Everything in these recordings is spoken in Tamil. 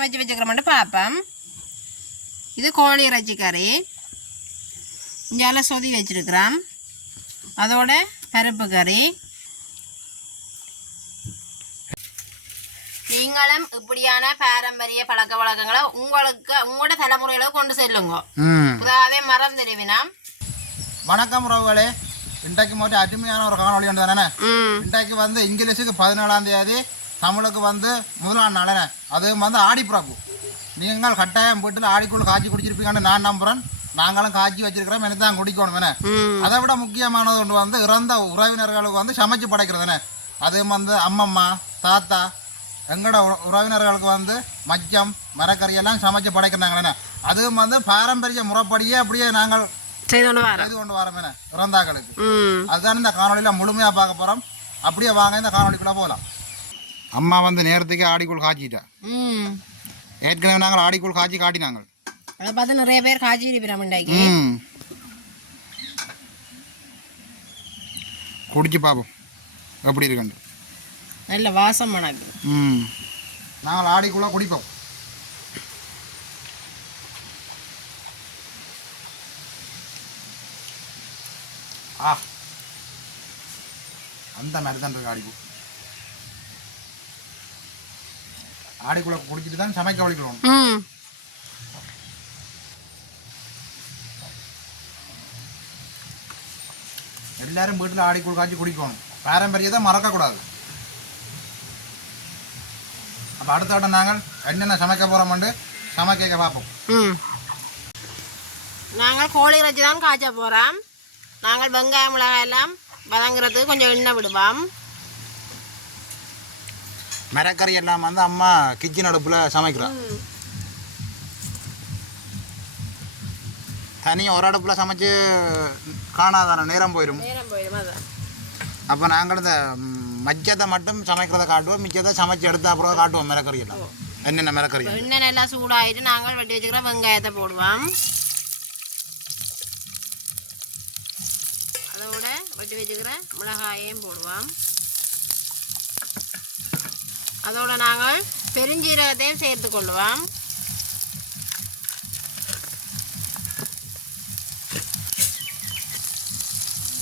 சமைச்சு வச்சுக்கிறோம்னு பார்ப்போம் இது கோழி இறைச்சி கறி. இஞ்சால சொதி வச்சிருக்கிறோம் அதோட பருப்பு கறி. நீங்களும் இப்படியான பாரம்பரிய பழக்க வழக்கங்களை உங்களுக்கு உங்களோட தலைமுறையில கொண்டு செல்லுங்க. புதாவே மரம் தெரிவினா வணக்கம் உறவுகளே. இன்றைக்கு மட்டும் அருமையான ஒரு காணொளி ஒன்று தானே? இன்றைக்கு வந்து இங்கிலீஷுக்கு பதினேழாம் தேதி தமிழுக்கு வந்து முதலாம் நாளே அதுவும் வந்து ஆடிப்பிறப்பு. நீங்கள் கட்டாயம் வீட்டில் ஆடிக்குள் காய்ச்சி குடிச்சிருப்பீங்கன்னு நான் நம்புகிறேன் நாங்களும் காய்ச்சி வச்சிருக்கிறோம் எனக்கு தான் குடிக்கணும் அதை விட முக்கியமானது ஒன்று வந்து இறந்த உறவினர்களுக்கு வந்து சமைச்சு படைக்கிறதுனே அதுவும் வந்து அம்மம்மா தாத்தா எங்களோட உற- உறவினர்களுக்கு வந்து மச்சம் மரக்கறி எல்லாம் சமைச்சு படைக்கிறாங்களே அதுவும் வந்து பாரம்பரிய முறைப்படியே அப்படியே நாங்கள் செய்து கொண்டு வரோம். செய்து கொண்டு வரோம் இறந்தாக்களுக்கு. அதுதான் இந்த காணொலியில் முழுமையாக பார்க்க போகிறோம் அப்படியே வாங்க இந்த காணொலிக்குள்ளே போகலாம். அம்மா வந்து நேரத்துக்கு ஆடிக்குள் காய்ச்சிட்டா. ஏற்கனவே நாங்கள் ஆடிக்குள் காய்ச்சி காட்டினாங்க அதை பார்த்து நிறைய பேர் காய்ச்சி ம். குடிச்சு பார்ப்போம் எப்படி இருக்குன்னு. நல்ல வாசம் மணக்கு. ம். நாங்கள் ஆடிக்குள்ளே குடிப்போம். ஆ. அந்த மாதிரி தான் இருக்கு ஆடிக்கு ஆடிக்குள்ளே குடிச்சிட்டு தான் சமைக்க வலிக்கணும். எல்லாரும் வீட்டில் ஆடிக்குள் காய்ச்சி குடிக்கணும். பாரம்பரியத்தை மறக்கக்கூடாது. அப்போ அடுத்த வட்டம் நாங்கள் என்னென்ன சமைக்க போகிறோம்னு சமைக்க பார்ப்போம். நாங்கள் கோழி இறைச்சி தான் காய்ச்ச போகிறோம் நாங்கள் வெங்காயம் மிளகாய் எல்லாம் வதங்குறதுக்கு கொஞ்சம் எண்ணெய் விடுவோம். மிரக்கறி எல்லாம் வந்து அம்மா கிச்சன் அடுப்பில் சமைக்கிறோம் தனியாக ஒரு அடுப்பில் சமைச்சு காணாதான நேரம் போயிடும் அப்போ நாங்கள் இந்த மச்சத்தை மட்டும் சமைக்கிறத காட்டுவோம் மிச்சத்தை சமைச்சு எடுத்த அப்புறம் காட்டுவோம் மிரக்கறி எல்லாம். என்னென்ன மிரக்கறி? எண்ணெய் நல்லா சூடாயிட்டு நாங்கள் வெட்டி வச்சுக்கிற வெங்காயத்தை போடுவோம். அதோட வெட்டி வச்சுக்கிற மிளகாயையும் போடுவோம். அதோட நாங்கள் பெருஞ்சீரகத்தையும் சேர்த்து கொள்வோம்.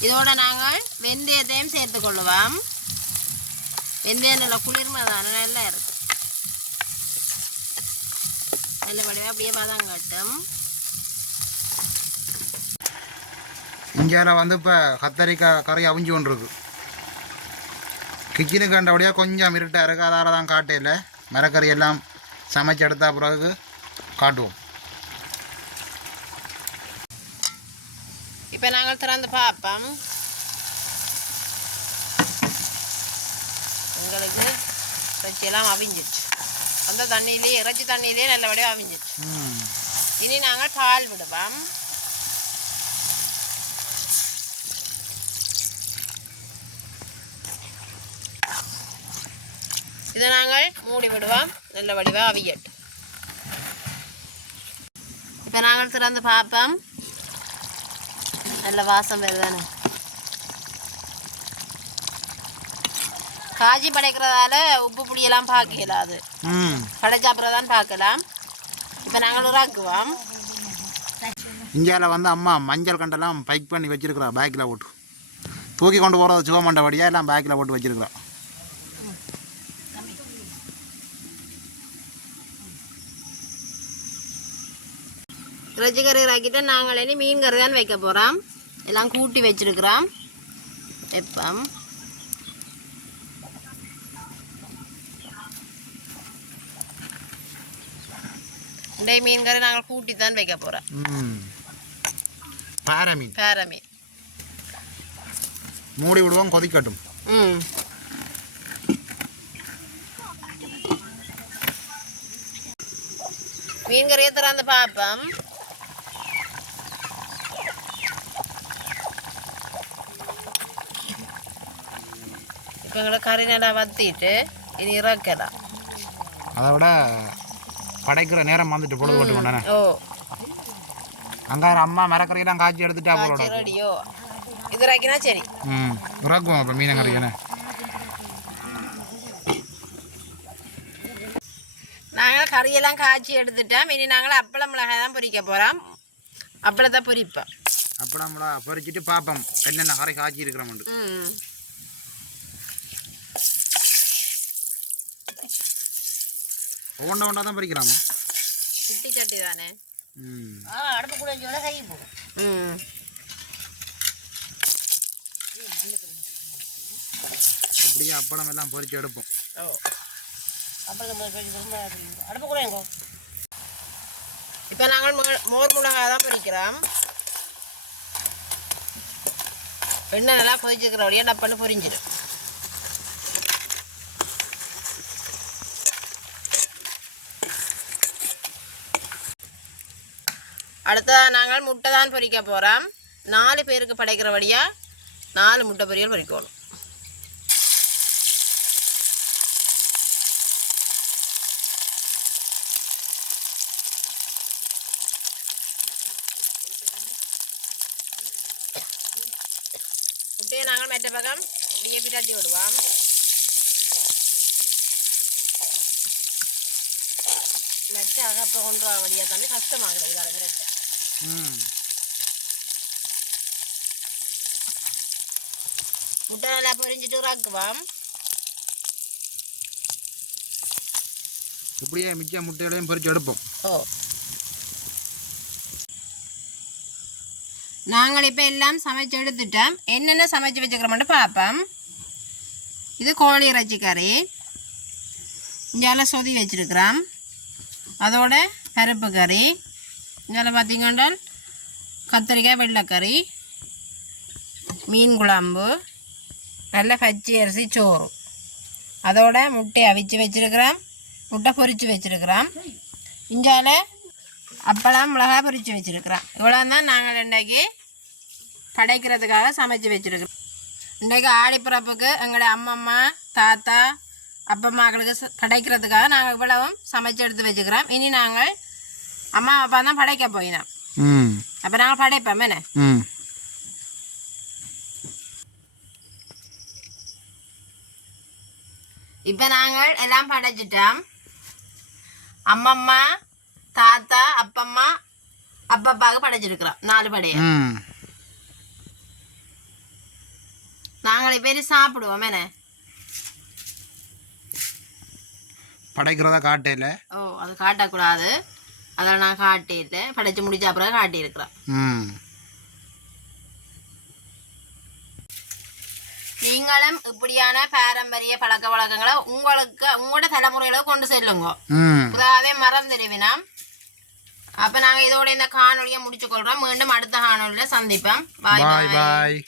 இதோட நாங்கள் வெந்தயத்தையும் சேர்த்து கொள்ளுவோம் வெந்தயம் நல்லா குளிர்மை தானே நல்லா இருக்கு. நல்லபடியாக அப்படியே பாதாம் கட்டும். இங்கே வந்து இப்போ கத்தரிக்காய் கறி அவிஞ்சு கொண்டுருக்கு. கிச்சனுக்கு கண்டபடியாக கொஞ்சம் இருட்டாக இருக்குது அதால் தான் காட்டையில். மரக்கறி எல்லாம் சமைச்சு எடுத்த பிறகு காட்டுவோம். இப்போ நாங்கள் திறந்து பார்ப்போம். எங்களுக்கு இறைச்சியெல்லாம் அவிஞ்சிச்சு அந்த தண்ணியிலே இறைச்சி தண்ணியிலே நல்லபடியாக அவிஞ்சிச்சு இனி நாங்கள் பால் விடுவோம். இதை நாங்கள் மூடி விடுவோம். நல்ல வடிவாக அவியட்டும் இப்போ நாங்கள் திறந்து பார்ப்போம். நல்ல வாசம் வருதானே. காஜி படைக்கிறதால உப்பு புளியெல்லாம் பார்க்க இயலாது. ம். படைச்ச அப்புறம் தான் பார்க்கலாம். இப்போ நாங்கள் உராக்குவோம் இந்தியாவில் வந்து அம்மா மஞ்சள் கண்டெல்லாம் பைக் பண்ணி வச்சிருக்கிறா பேக்கில் போட்டு. தூக்கி கொண்டு போகிறது சிவமண்ட வழியாக எல்லாம் பேக்கில் போட்டு வச்சிருக்கிறா. இறைச்சி கறி இறக்கிட்டு நாங்கள் இனி மீன் கறி தான் வைக்க போகிறோம் எல்லாம் கூட்டி வச்சிருக்கிறோம். வைப்போம். இந்த மீன் கறி நாங்கள் கூட்டி தான் வைக்க போகிறோம் பாறை மீன். பேர மீன். மூடி விடுவோம் கொதிக்கட்டும். ம். மீன் கறியை திறந்து பார்ப்போம். இப்போ எங்களை கறி நல்லா வத்திட்டு இனி இறக்கலாம் அதை விட படைக்கிற நேரம் வந்துட்டு பொழுது போட்டு கொண்டானே ஓ அங்கார அம்மா மரக்கறியெல்லாம் காய்ச்சி எடுத்துட்டா சரி ரெடியோ இது இறக்கினா சரி ம் இறக்குவோம் அப்போ மீனங்கறிக்கண்ணே நாங்கள் நாங்கள் கறியெல்லாம் காய்ச்சி எடுத்துட்டோம் இனி நாங்கள் அப்பளம் மிளகாய் தான் பொரிக்க போகிறோம் அப்பளத்தை பொரிப்போம் அப்போ நம்மளா பொறிச்சிட்டு பார்ப்போம் என்னென்ன கரை காய்ச்சி இருக்கிறோம் ஒவ்வொன்றா ஒன்றா தான் பொறிக்கிறாங்க. குட்டி சட்டி தானே? ம். அடுப்பு கூட வச்சோட கை போகும். ம். இப்படியே அப்பளம் எல்லாம் பொறிச்சு எடுப்போம். ஓ. ரொம்ப அடுப்பு கூட எங்கோ? இப்போ நாங்கள் மோ- மோர் மிளகாய் தான் பொரிக்கிறோம் எண்ணெய் நல்லா பொரிச்சுக்கிறபடியே டப்புன்னு பொரிஞ்சிடும் அடுத்ததாக நாங்கள் முட்டை தான் பொறிக்க போகிறோம் நாலு பேருக்கு படைக்கிறபடியாக நாலு முட்டை பொரியல் பொறிக்கணும். முட்டையை நாங்கள் மற்ற பக்கம் இப்படியே பிராட்டி விடுவோம். மற்ற அகப்ப கொண்டு வர வழியாக தாண்டி கஷ்டமாகிறது இதால் முட்டை நல்லா பொரிஞ்சிட்டு ராக்குவோம் இப்படியே மிச்ச முட்டைகளையும் பொறிச்சு எடுப்போம். ஓ. நாங்கள் இப்போ எல்லாம் சமைச்சு எடுத்துட்டோம். என்னென்ன சமைச்சு வச்சுக்கிறோம்னு பார்ப்போம். இது கோழி இறைச்சி கறி. இங்கால சொதி வச்சிருக்கிறோம். அதோட பருப்பு கறி. இதில் பார்த்தீங்கன்னா கத்திரிக்காய் வெள்ளைக்கறி மீன் குழம்பு நல்ல பச்சை அரிசி சோறு அதோட முட்டை அவிச்சு வச்சுருக்கிறேன் முட்டை பொரிச்சு வச்சிருக்கிறோம் இஞ்சால அப்பளம் மிளகாய் பொரிச்சு வச்சிருக்கிறோம் இவ்வளோ தான் நாங்கள் இன்றைக்கி படைக்கிறதுக்காக சமைச்சு வச்சுருக்கிறோம் இன்றைக்கு ஆடிப்பிறப்புக்கு எங்களோட அம்மம்மா தாத்தா அப்பம்மாக்களுக்கு கிடைக்கிறதுக்காக நாங்கள் இவ்வளவும் சமைச்சு எடுத்து வச்சுக்கிறோம் இனி நாங்கள் அம்மா அப்பா தான் படைக்க போயினோம் ம். அப்போ நாங்கள் படைப்போம் என்ன? ம். இப்போ நாங்கள் எல்லாம் படைச்சிட்டோம். அம்மம்மா தாத்தா அப்பம்மா அப்பப்பாவுக்கு படைச்சிருக்கிறோம். நாலு படைய ம். நாங்கள் பேர் சாப்பிடுவோம் என்ன? படைக்கிறதா காட்டையில்? ஓ அது காட்டக்கூடாது. அதில் நான் காட்டிட்டு படைச்சு முடிச்ச அப்புறம் காட்டியிருக்கிறோம் ம். நீங்களும் இப்படியான பாரம்பரிய பழக்க வழக்கங்களை உங்களுக்கு உங்களோட தலைமுறையில கொண்டு செல்லுங்க. ம். புறாவே மறந்துடுவினா அப்போ நாங்கள் இதோட இந்த காணொலியை முடிச்சுக்கொள்கிறோம் மீண்டும் அடுத்த காணொலியில் சந்திப்போம். பாய் பாய்